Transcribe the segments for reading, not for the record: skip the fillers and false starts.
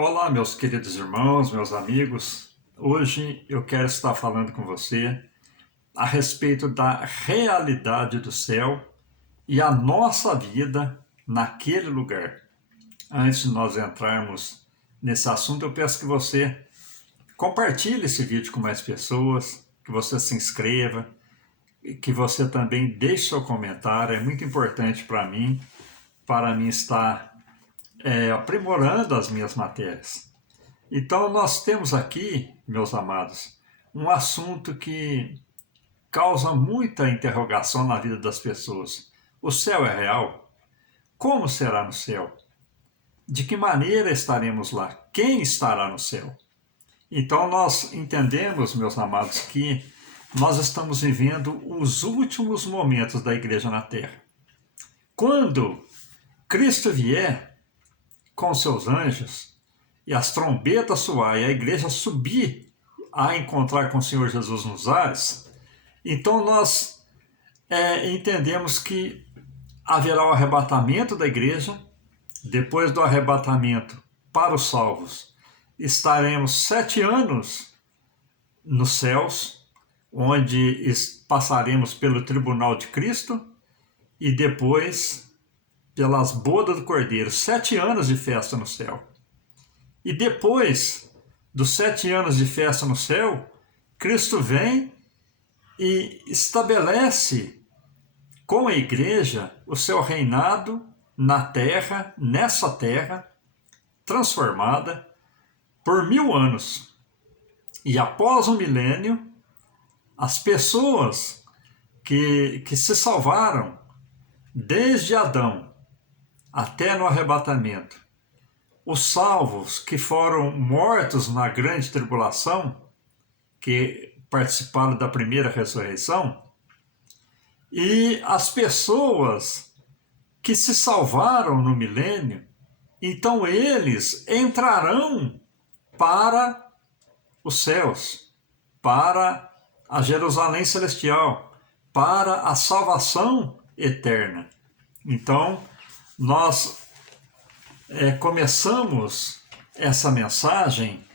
Olá, meus queridos irmãos, meus amigos. Hoje eu quero estar falando com você a respeito da realidade do céu e a nossa vida naquele lugar. Antes de nós entrarmos nesse assunto, eu peço que você compartilhe esse vídeo com mais pessoas, que você se inscreva, e que você também deixe seu comentário. É muito importante para mim estar aprimorando as minhas matérias. Então, nós temos aqui, meus amados, um assunto que causa muita interrogação na vida das pessoas. O céu é real? Como será no céu? De que maneira estaremos lá? Quem estará no céu? Então, nós entendemos, meus amados, que nós estamos vivendo os últimos momentos da igreja na terra. Quando Cristo vier com seus anjos, e as trombetas soar e a igreja subir a encontrar com o Senhor Jesus nos ares, então nós entendemos que haverá o arrebatamento da igreja. Depois do arrebatamento para os salvos, estaremos 7 anos nos céus, onde passaremos pelo tribunal de Cristo e depois pelas bodas do Cordeiro, 7 anos de festa no céu. E depois dos 7 anos de festa no céu, Cristo vem e estabelece com a igreja o seu reinado na terra, nessa terra, transformada por 1000 anos. E após o milênio, as pessoas que se salvaram desde Adão até no arrebatamento, os salvos que foram mortos na grande tribulação, que participaram da primeira ressurreição, e as pessoas que se salvaram no milênio, então eles entrarão para os céus, para a Jerusalém celestial, para a salvação eterna. Então, nós começamos essa mensagem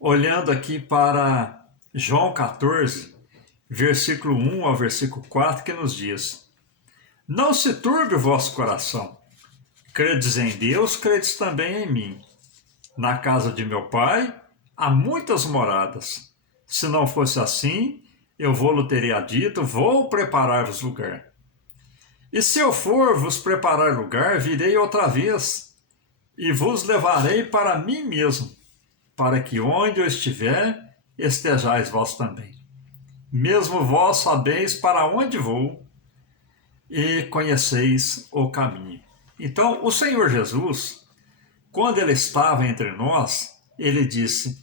olhando aqui para João 14, versículo 1 ao versículo 4, que nos diz: Não se turbe o vosso coração. Credes em Deus, credes também em mim. Na casa de meu Pai há muitas moradas. Se não fosse assim, eu vou-lhe teria dito, vou preparar-vos lugar. E se eu for vos preparar lugar, virei outra vez, e vos levarei para mim mesmo, para que onde eu estiver, estejais vós também. Mesmo vós sabeis para onde vou, e conheceis o caminho. Então, o Senhor Jesus, quando ele estava entre nós, ele disse: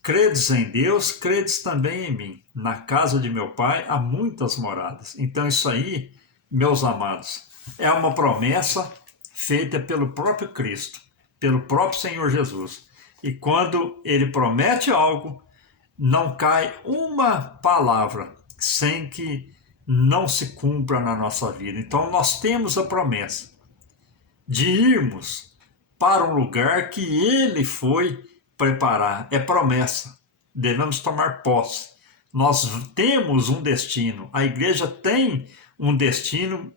Credes em Deus, credes também em mim. Na casa de meu Pai há muitas moradas. Então, isso aí, meus amados, é uma promessa feita pelo próprio Cristo, pelo próprio Senhor Jesus. E quando ele promete algo, não cai uma palavra sem que não se cumpra na nossa vida. Então nós temos a promessa de irmos para um lugar que ele foi preparar. É promessa. Devemos tomar posse. Nós temos um destino. A igreja tem um destino,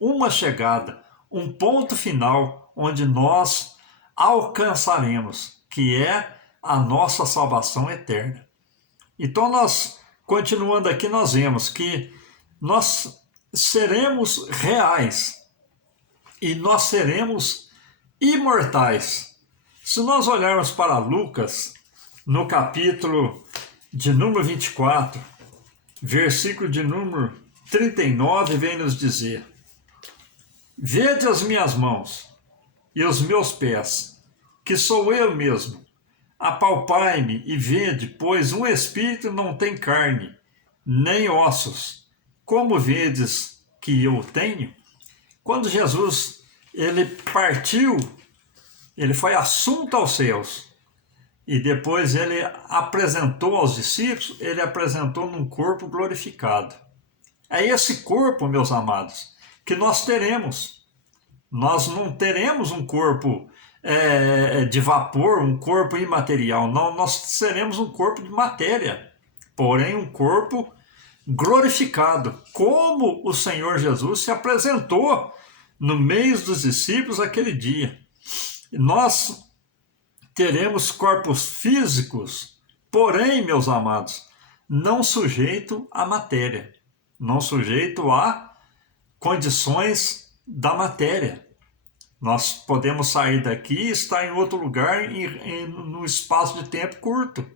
uma chegada, um ponto final onde nós alcançaremos, que é a nossa salvação eterna. Então nós, continuando aqui, nós vemos que nós seremos reais e nós seremos imortais. Se nós olharmos para Lucas, no capítulo de número 24, versículo de número 39, vem nos dizer: Vede as minhas mãos e os meus pés, que sou eu mesmo. Apalpai-me e vede, pois um espírito não tem carne, nem ossos, como vedes que eu tenho? Quando Jesus ele partiu, ele foi assunto aos céus, e depois ele apresentou aos discípulos, ele apresentou num corpo glorificado. É esse corpo, meus amados, que nós teremos. Nós não teremos um corpo de vapor, um corpo imaterial. Não, nós seremos um corpo de matéria, porém um corpo glorificado, como o Senhor Jesus se apresentou no meio dos discípulos aquele dia. Nós teremos corpos físicos, porém, meus amados, não sujeito à matéria, não sujeito a condições da matéria. Nós podemos sair daqui e estar em outro lugar num espaço de tempo curto.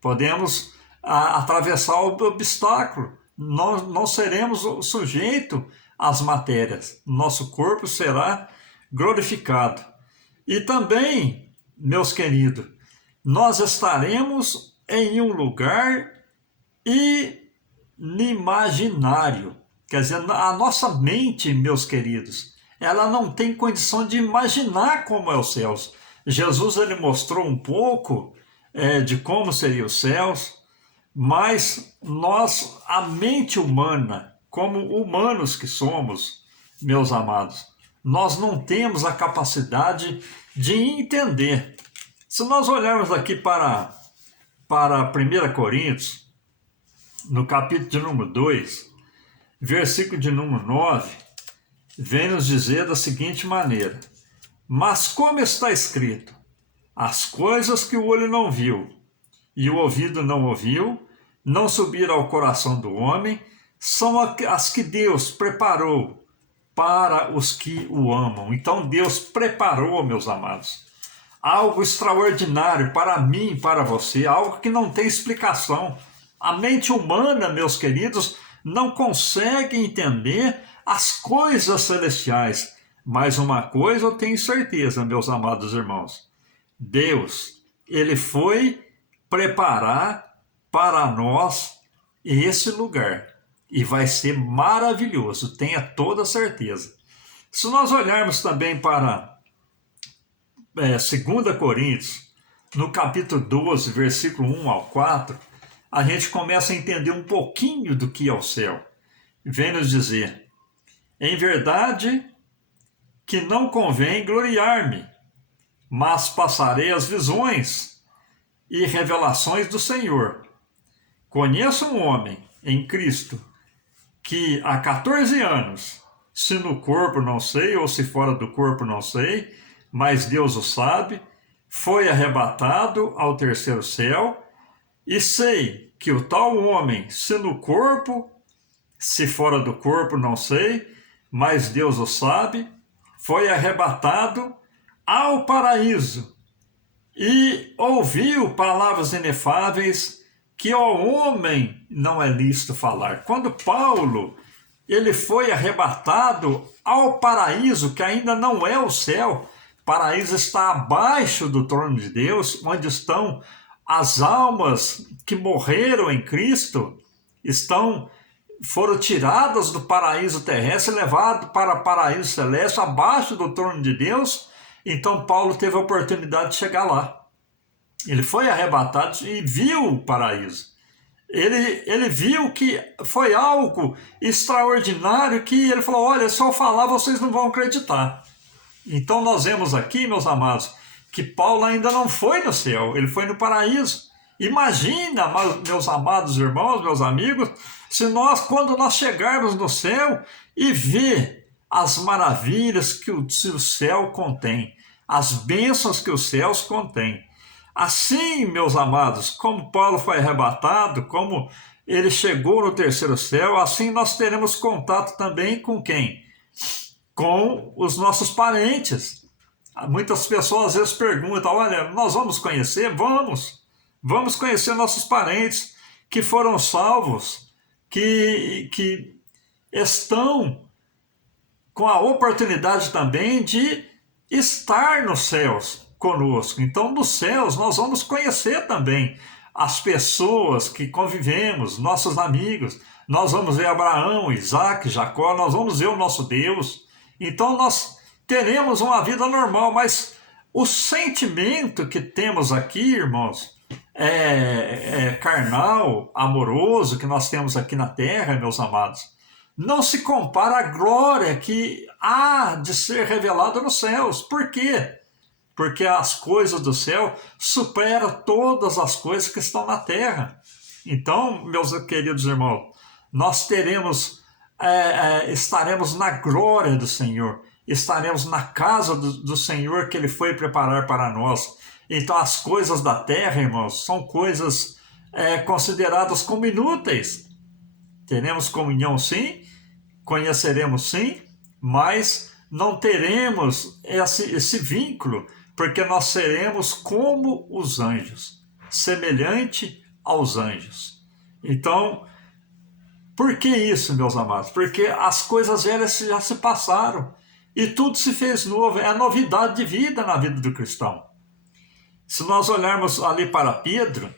Podemos atravessar o obstáculo. Não seremos sujeitos às matérias. Nosso corpo será glorificado. E também, meus queridos, nós estaremos em um lugar inimaginário. Quer dizer, a nossa mente, meus queridos, ela não tem condição de imaginar como é os céus. Jesus ele mostrou um pouco de como seriam os céus, mas nós, a mente humana, como humanos que somos, meus amados, nós não temos a capacidade de entender. Se nós olharmos aqui para 1 Coríntios, no capítulo de número 2, versículo de número 9, vem nos dizer da seguinte maneira: mas como está escrito, as coisas que o olho não viu e o ouvido não ouviu, não subiram ao coração do homem, são as que Deus preparou para os que o amam. Então Deus preparou, meus amados, algo extraordinário para mim e para você, algo que não tem explicação. A mente humana, meus queridos, não consegue entender as coisas celestiais. Mas uma coisa eu tenho certeza, meus amados irmãos: Deus, ele foi preparar para nós esse lugar. E vai ser maravilhoso, tenha toda certeza. Se nós olharmos também para 2 Coríntios, no capítulo 12, versículo 1 ao 4, a gente começa a entender um pouquinho do que é o céu. Vem nos dizer: em verdade que não convém gloriar-me, mas passarei as visões e revelações do Senhor. Conheço um homem em Cristo que há 14 anos, se no corpo não sei, ou se fora do corpo não sei, mas Deus o sabe, foi arrebatado ao terceiro céu, e sei que o tal homem, se no corpo, se fora do corpo não sei, mas Deus o sabe, foi arrebatado ao paraíso, e ouviu palavras inefáveis que ao homem não é lícito falar. Quando Paulo ele foi arrebatado ao paraíso, que ainda não é o céu, o paraíso está abaixo do trono de Deus, onde estão as almas que morreram em Cristo, foram tiradas do paraíso terrestre e levadas para o paraíso celeste, abaixo do trono de Deus. Então Paulo teve a oportunidade de chegar lá. Ele foi arrebatado e viu o paraíso. Ele viu que foi algo extraordinário, que ele falou: olha, se eu falar, vocês não vão acreditar. Então nós vemos aqui, meus amados, que Paulo ainda não foi no céu, ele foi no paraíso. Imagina, meus amados irmãos, meus amigos, se quando nós chegarmos no céu e ver as maravilhas que o céu contém, as bênçãos que os céus contêm. Assim, meus amados, como Paulo foi arrebatado, como ele chegou no terceiro céu, assim nós teremos contato também com quem? Com os nossos parentes. Muitas pessoas às vezes perguntam: olha, nós vamos conhecer? Vamos conhecer nossos parentes que foram salvos, que estão com a oportunidade também de estar nos céus conosco. Então, nos céus, nós vamos conhecer também as pessoas que convivemos, nossos amigos. Nós vamos ver Abraão, Isaac, Jacó, nós vamos ver o nosso Deus. Então, nós teremos uma vida normal, mas o sentimento que temos aqui, irmãos, carnal, amoroso, que nós temos aqui na terra, meus amados, não se compara à glória que há de ser revelada nos céus. Por quê? porque as coisas do céu superam todas as coisas que estão na terra. Então, meus queridos irmãos, nós estaremos na glória do Senhor, estaremos na casa do Senhor que Ele foi preparar para nós. Então, as coisas da terra, irmãos, são coisas consideradas como inúteis. Teremos comunhão, sim, conheceremos, sim, mas não teremos esse vínculo, porque nós seremos como os anjos, semelhante aos anjos. Então, por que isso, meus amados? Porque as coisas velhas já se passaram e tudo se fez novo. É a novidade de vida na vida do cristão. Se nós olharmos ali para Pedro,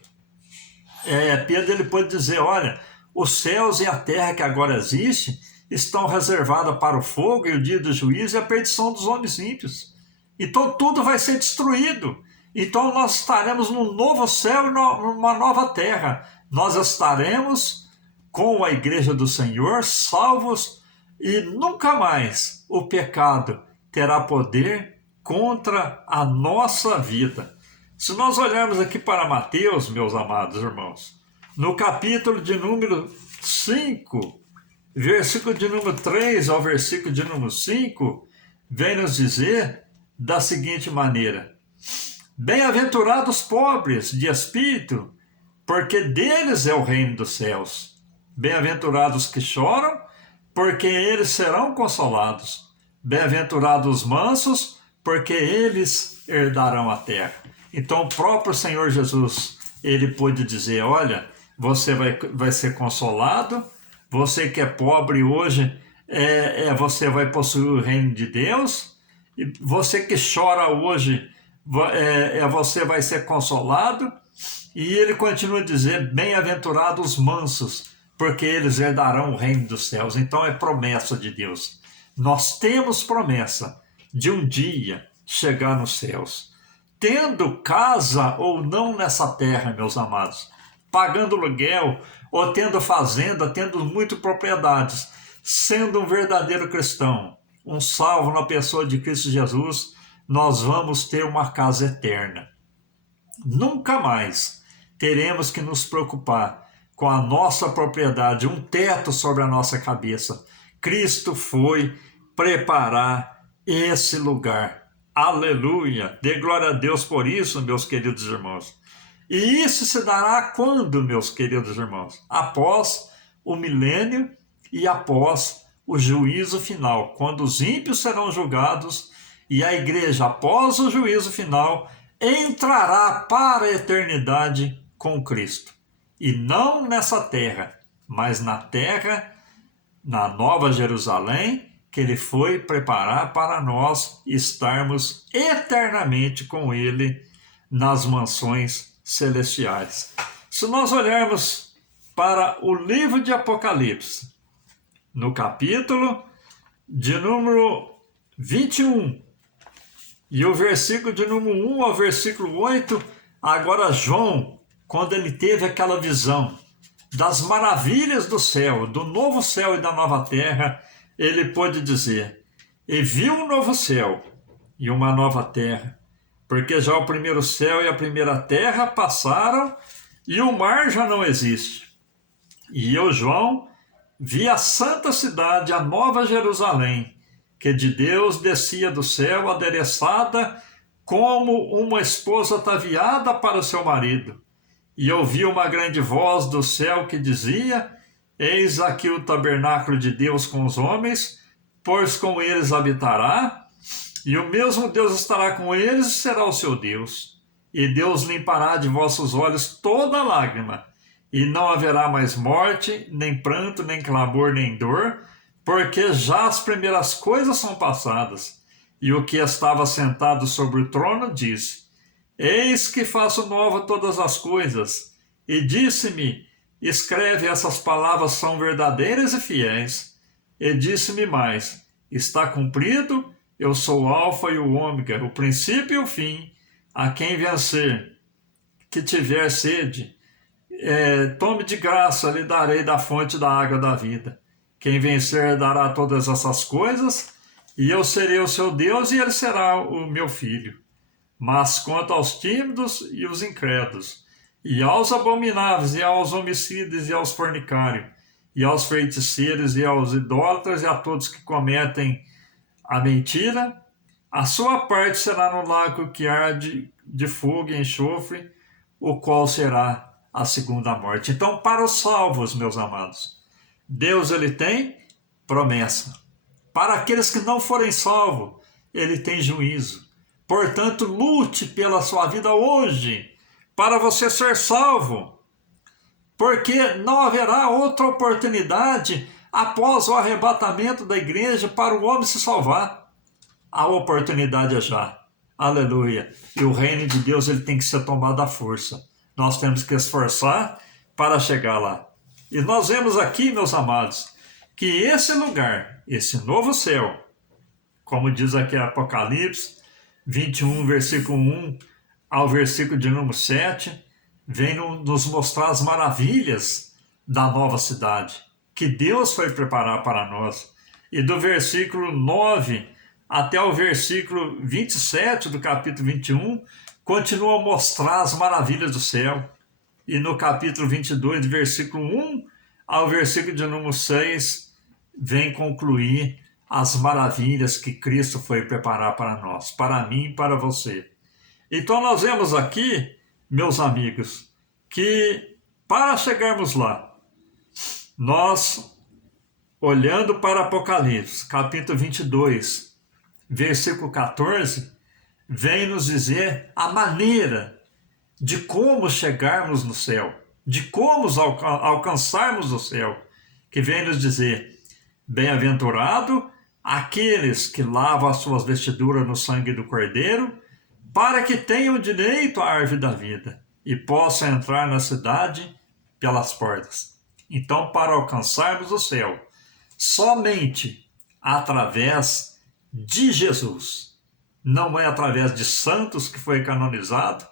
Pedro ele pode dizer, olha, os céus e a terra que agora existem estão reservados para o fogo e o dia do juízo e a perdição dos homens ímpios. Então tudo vai ser destruído. Então nós estaremos num novo céu e numa nova terra. Nós estaremos com a igreja do Senhor, salvos, e nunca mais o pecado terá poder contra a nossa vida. Se nós olharmos aqui para Mateus, meus amados irmãos, no capítulo de número 5, versículo de número 3 ao versículo de número 5, vem nos dizer da seguinte maneira: bem-aventurados pobres de espírito, porque deles é o reino dos céus. Bem-aventurados que choram, porque eles serão consolados. Bem-aventurados os mansos, porque eles herdarão a terra. Então o próprio Senhor Jesus, ele pôde dizer, olha, você vai ser consolado, você que é pobre hoje, você vai possuir o reino de Deus, e você que chora hoje, você vai ser consolado. E ele continua a dizer, bem-aventurados os mansos, porque eles herdarão o reino dos céus. Então é promessa de Deus. Nós temos promessa de um dia chegar nos céus, tendo casa ou não nessa terra, meus amados, pagando aluguel, ou tendo fazenda, tendo muitas propriedades, sendo um verdadeiro cristão, um salvo na pessoa de Cristo Jesus, nós vamos ter uma casa eterna. Nunca mais teremos que nos preocupar com a nossa propriedade, um teto sobre a nossa cabeça. Cristo foi preparar esse lugar. Aleluia! Dê glória a Deus por isso, meus queridos irmãos. E isso se dará quando, meus queridos irmãos? Após o milênio e após o juízo final, quando os ímpios serão julgados e a igreja, após o juízo final, entrará para a eternidade com Cristo. E não nessa terra, mas na terra, na Nova Jerusalém, que Ele foi preparar para nós estarmos eternamente com Ele nas mansões celestiais. Se nós olharmos para o livro de Apocalipse, no capítulo de número 21, e o versículo de número 1 ao versículo 8, agora João, quando ele teve aquela visão das maravilhas do céu, do novo céu e da nova terra, ele pôde dizer, e viu um novo céu e uma nova terra, porque já o primeiro céu e a primeira terra passaram e o mar já não existe. E eu, João, vi a santa cidade, a nova Jerusalém, que de Deus descia do céu, adereçada como uma esposa ataviada para o seu marido. E ouvi uma grande voz do céu que dizia, eis aqui o tabernáculo de Deus com os homens, pois com eles habitará, e o mesmo Deus estará com eles e será o seu Deus. E Deus limpará de vossos olhos toda lágrima, e não haverá mais morte, nem pranto, nem clamor, nem dor, porque já as primeiras coisas são passadas. E o que estava sentado sobre o trono disse, eis que faço nova todas as coisas. E disse-me, escreve, essas palavras são verdadeiras e fiéis. E disse-me mais, está cumprido, eu sou o alfa e o ômega, o princípio e o fim. A quem vencer, que tiver sede, tome de graça, lhe darei da fonte da água da vida. Quem vencer dará todas essas coisas, e eu serei o seu Deus, e ele será o meu filho. Mas quanto aos tímidos e os incrédulos, e aos abomináveis, e aos homicidas, e aos fornicários, e aos feiticeiros, e aos idólatras, e a todos que cometem a mentira, a sua parte será no lago que arde de fogo e enxofre, o qual será a segunda morte. Então, para os salvos, meus amados, Deus ele tem promessa. Para aqueles que não forem salvos, ele tem juízo. Portanto, lute pela sua vida hoje, para você ser salvo, porque não haverá outra oportunidade após o arrebatamento da igreja para o homem se salvar. A oportunidade é já. Aleluia. E o reino de Deus ele tem que ser tomado à força. Nós temos que esforçar para chegar lá. E nós vemos aqui, meus amados, que esse lugar, esse novo céu, como diz aqui Apocalipse 21, versículo 1 ao versículo de número 7, vem nos mostrar as maravilhas da nova cidade, que Deus foi preparar para nós. E do versículo 9 até o versículo 27 do capítulo 21, continua a mostrar as maravilhas do céu. E no capítulo 22, do versículo 1 ao versículo de número 6, vem concluir as maravilhas que Cristo foi preparar para nós, para mim e para você. Então nós vemos aqui, meus amigos, que para chegarmos lá, nós, olhando para Apocalipse, capítulo 22, versículo 14, vem nos dizer a maneira de como chegarmos no céu, de como alcançarmos o céu, que vem nos dizer: bem-aventurado aqueles que lavam as suas vestiduras no sangue do Cordeiro, para que tenham direito à árvore da vida e possam entrar na cidade pelas portas. Então, para alcançarmos o céu, somente através de Jesus. Não é através de santos que foi canonizado,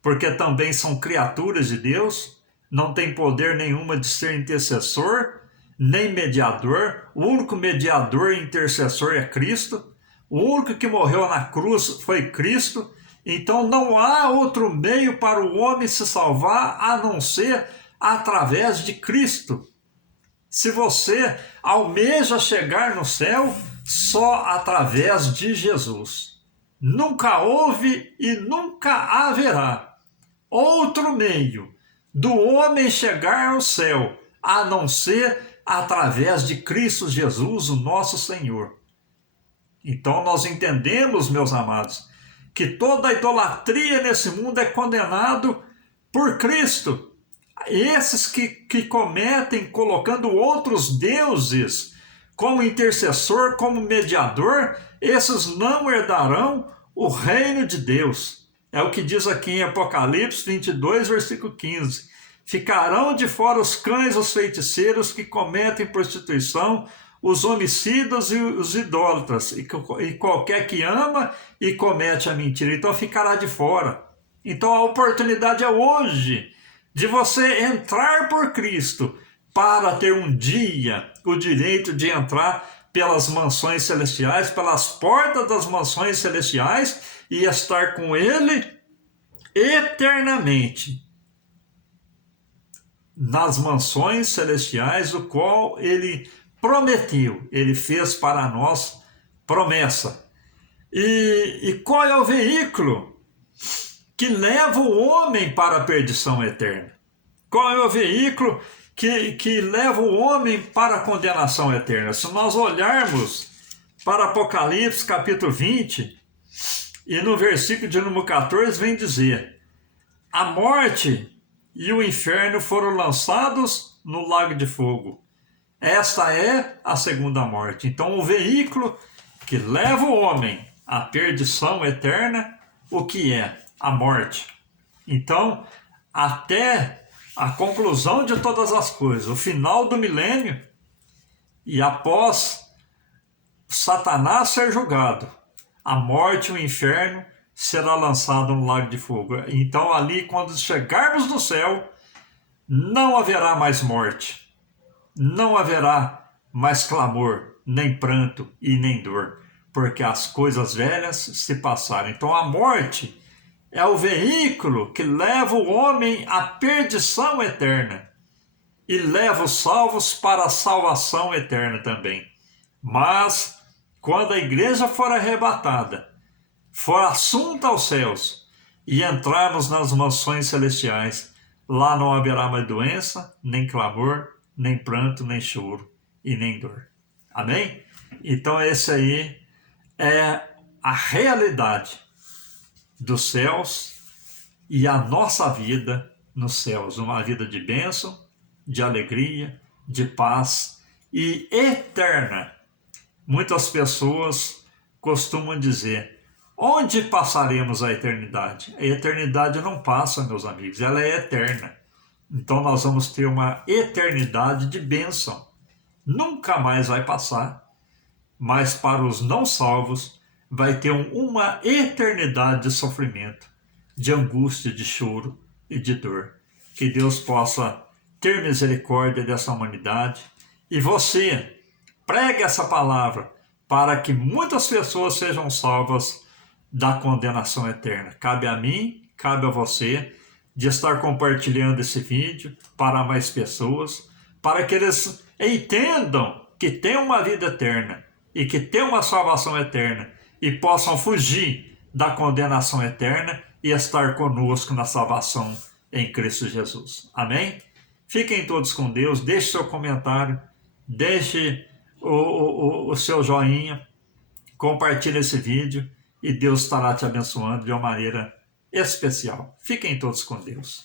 porque também são criaturas de Deus, não tem poder nenhuma de ser intercessor, nem mediador. O único mediador e intercessor é Cristo. O único que morreu na cruz foi Cristo. Então não há outro meio para o homem se salvar a não ser através de Cristo. Se você almeja chegar no céu, só através de Jesus. Nunca houve e nunca haverá outro meio do homem chegar ao céu, a não ser através de Cristo Jesus, o nosso Senhor. Então nós entendemos, meus amados, que toda idolatria nesse mundo é condenado por Cristo. Esses que cometem colocando outros deuses como intercessor, como mediador, esses não herdarão o reino de Deus. É o que diz aqui em Apocalipse 22, versículo 15. Ficarão de fora os cães, os feiticeiros que cometem prostituição, os homicidas e os idólatras, e qualquer que ama e comete a mentira. Então ficará de fora. Então a oportunidade é hoje de você entrar por Cristo para ter um dia o direito de entrar pelas mansões celestiais, pelas portas das mansões celestiais e estar com Ele eternamente nas mansões celestiais, o qual Ele prometeu, Ele fez para nós promessa. E qual é o veículo que leva o homem para a perdição eterna? Qual é o veículo que leva o homem para a condenação eterna? Se nós olharmos para Apocalipse capítulo 20, e no versículo de número 14 vem dizer: a morte e o inferno foram lançados no lago de fogo. Esta é a segunda morte. Então o veículo que leva o homem à perdição eterna, o que é? A morte. Então, até a conclusão de todas as coisas, o final do milênio, e após Satanás ser julgado, a morte e o inferno será lançado no lago de fogo. Então ali, quando chegarmos no céu, não haverá mais morte, não haverá mais clamor, nem pranto e nem dor, porque as coisas velhas se passaram. Então a morte é o veículo que leva o homem à perdição eterna e leva os salvos para a salvação eterna também. Mas, quando a igreja for arrebatada, for assunta aos céus e entrarmos nas mansões celestiais, lá não haverá mais doença, nem clamor, nem pranto, nem choro e nem dor. Amém? Então esse aí é a realidade dos céus e a nossa vida nos céus. Uma vida de bênção, de alegria, de paz e eterna. Muitas pessoas costumam dizer: onde passaremos a eternidade? A eternidade não passa, meus amigos, ela é eterna. Então nós vamos ter uma eternidade de bênção. Nunca mais vai passar, mas para os não salvos vai ter uma eternidade de sofrimento, de angústia, de choro e de dor. Que Deus possa ter misericórdia dessa humanidade e você pregue essa palavra para que muitas pessoas sejam salvas da condenação eterna. Cabe a mim, cabe a você, de estar compartilhando esse vídeo para mais pessoas, para que eles entendam que tem uma vida eterna e que tem uma salvação eterna e possam fugir da condenação eterna e estar conosco na salvação em Cristo Jesus. Amém? Fiquem todos com Deus, deixe seu comentário, deixe o seu joinha, compartilhe esse vídeo e Deus estará te abençoando de uma maneira especial. Fiquem todos com Deus.